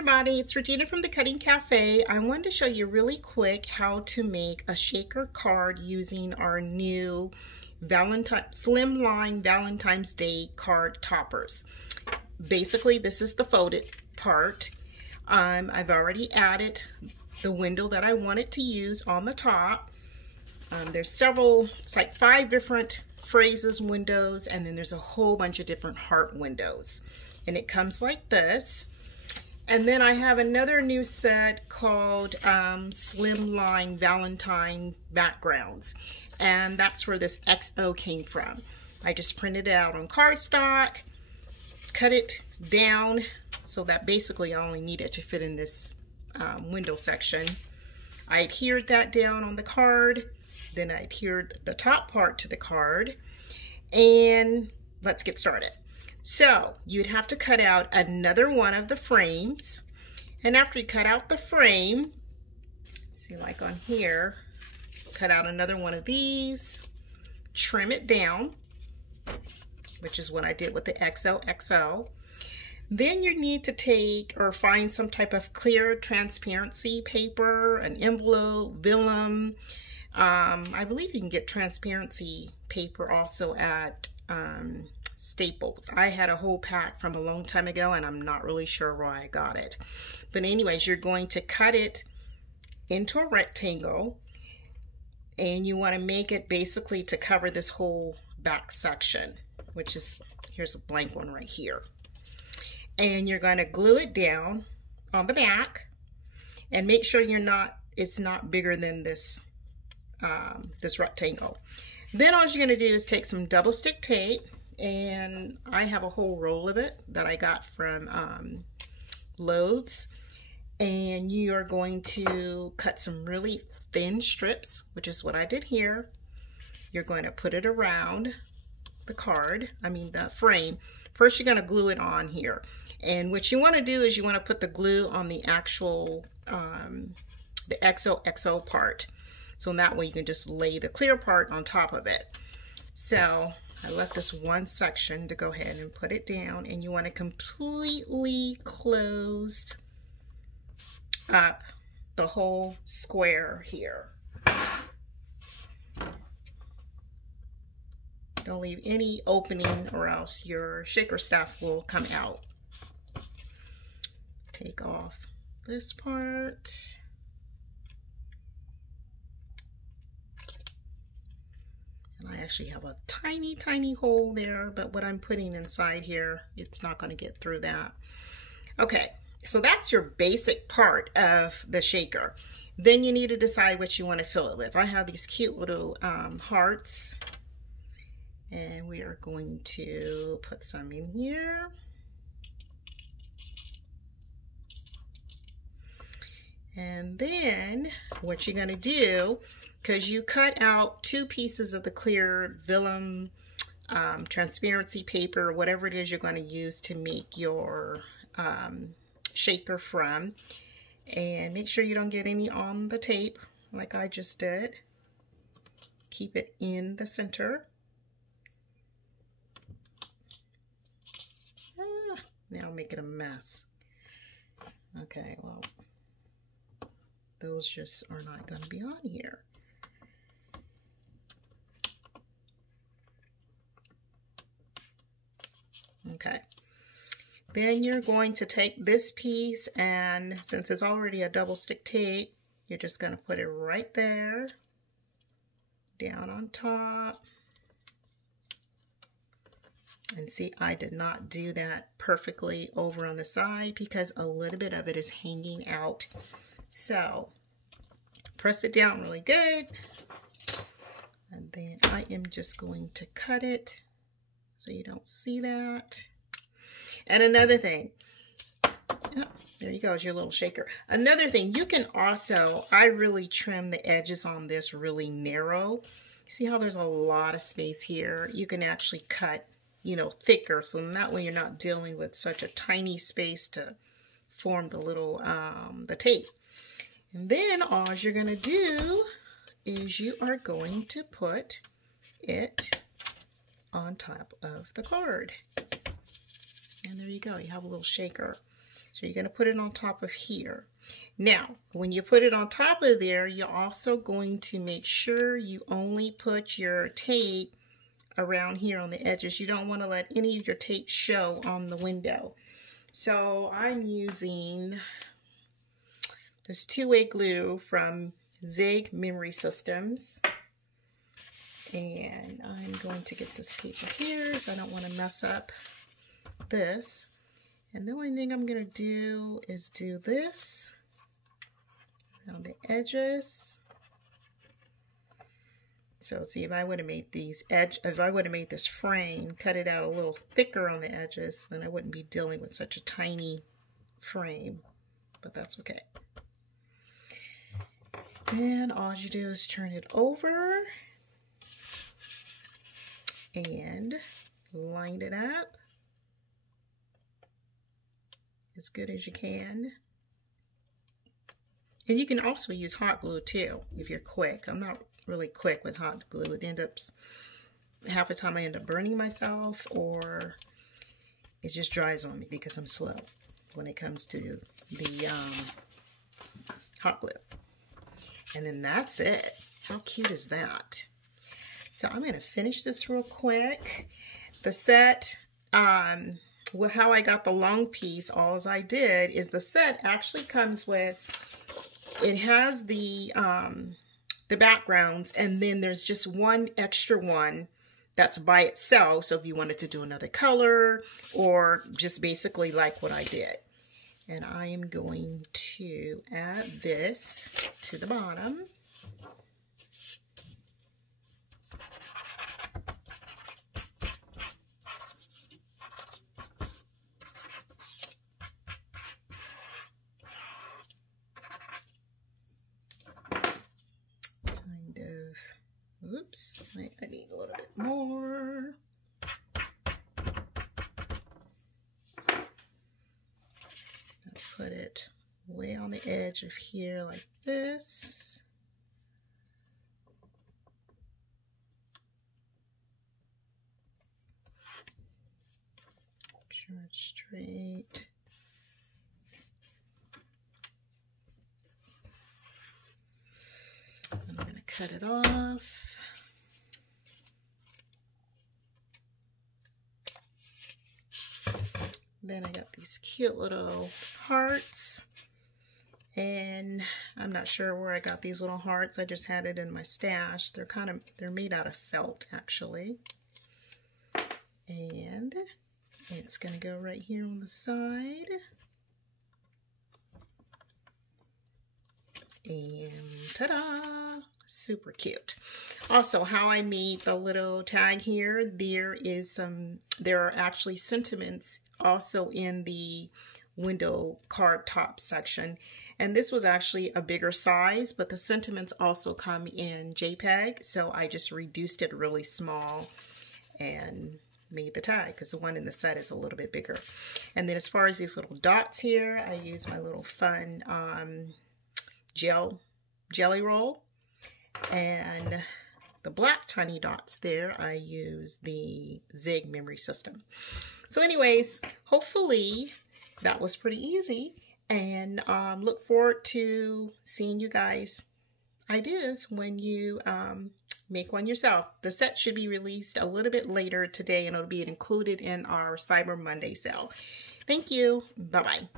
everybody, it's Regina from the Cutting Cafe. I wanted to show you really quick how to make a shaker card using our new Slimline Valentine's Day card toppers. Basically, this is the folded part. I've already added the window that I wanted to use on the top. There's several, it's like 5 different phrases windows, and then there's a whole bunch of different heart windows. And it comes like this. And then I have another new set called Slimline Valentine Backgrounds. And that's where this XO came from. I just printed it out on cardstock, cut it down so that basically I only need it to fit in this window section. I adhered that down on the card. Then I adhered the top part to the card. And let's get started. So you'd have to cut out another one of the frames, and after you cut out the frame, see, like on here, cut out another one of these, trim it down, which is what I did with the XOXO. Then you need to take or find some type of clear transparency paper, an envelope, vellum. I believe you can get transparency paper also at Staples. I had a whole pack from a long time ago, and I'm not really sure where I got it. But anyways, you're going to cut it into a rectangle, and you want to make it basically to cover this whole back section, which is, here's a blank one right here. And you're going to glue it down on the back, and make sure it's not bigger than this this rectangle. Then all you're going to do is take some double stick tape, and I have a whole roll of it that I got from Lowe's, and you are going to cut some really thin strips, which is what I did here. You're going to put it around the card, the frame. First you're going to glue it on here, and what you want to do is you want to put the glue on the actual the XOXO part, so that way you can just lay the clear part on top of it. So I left this one section to go ahead and put it down, and you want to completely close up the whole square here. Don't leave any opening, or else your shaker staff will come out. Take off this part. And I actually have a tiny, tiny hole there, but what I'm putting inside here, it's not going to get through that. Okay, so that's your basic part of the shaker. Then you need to decide what you want to fill it with. I have these cute little hearts, and we are going to put some in here. And then what you're going to do, because you cut out 2 pieces of the clear vellum transparency paper, whatever it is you're going to use to make your shaker from, and make sure you don't get any on the tape like I just did. Keep it in the center. Now I'm making a mess. Okay, well, those just are not going to be on here. Okay, then you're going to take this piece, and since it's already a double stick tape, you're just going to put it right there, down on top. And see, I did not do that perfectly over on the side because a little bit of it is hanging out. So press it down really good, and then I am just going to cut it so you don't see that. And another thing, oh, there you go, is your little shaker. Another thing, you can also, I really trim the edges on this really narrow. See how there's a lot of space here? You can actually cut, thicker, so that way you're not dealing with such a tiny space to form the little, the tape. And then all you're gonna do is you are going to put it on top of the card. And there you go, you have a little shaker. So you're going to put it on top of here. Now, when you put it on top of there, you're also going to make sure you only put your tape around here on the edges. You don't want to let any of your tape show on the window. So I'm using this two-way glue from Zig Memory Systems. And I'm going to get this paper here, so I don't want to mess up this. And the only thing I'm going to do is do this around the edges. So see, if I would have made this frame, cut it out a little thicker on the edges, then I wouldn't be dealing with such a tiny frame, but that's okay. Then all you do is turn it over and line it up as good as you can. And you can also use hot glue too if you're quick. I'm not really quick with hot glue. It ends up, half the time I end up burning myself, or it just dries on me because I'm slow when it comes to the hot glue. And then that's it. How cute is that? So I'm going to finish this real quick. The set, well, how I got the long piece, all I did is the set actually comes with, it has the backgrounds, and then there's just one extra one that's by itself. So if you wanted to do another color, or just basically like what I did. And I am going to add this to the bottom. Oops, I need a little bit more. I'll put it way on the edge of here like this. Make sure it's straight. I'm going to cut it off. Then I got these cute little hearts, and I'm not sure where I got these little hearts. I just had it in my stash. They're made out of felt actually. And it's going to go right here on the side. And ta-da! Super cute. Also, how I made the little tag here, there are actually sentiments also in the window card top section. And this was actually a bigger size, but the sentiments also come in JPEG. So I just reduced it really small and made the tag because the one in the set is a little bit bigger. And then as far as these little dots here, I use my little fun jelly roll. And the black tiny dots there, I use the Zig Memory System. So anyways, hopefully that was pretty easy, and look forward to seeing you guys' ideas when you make one yourself. The set should be released a little bit later today, and it'll be included in our Cyber Monday sale. Thank you. Bye-bye.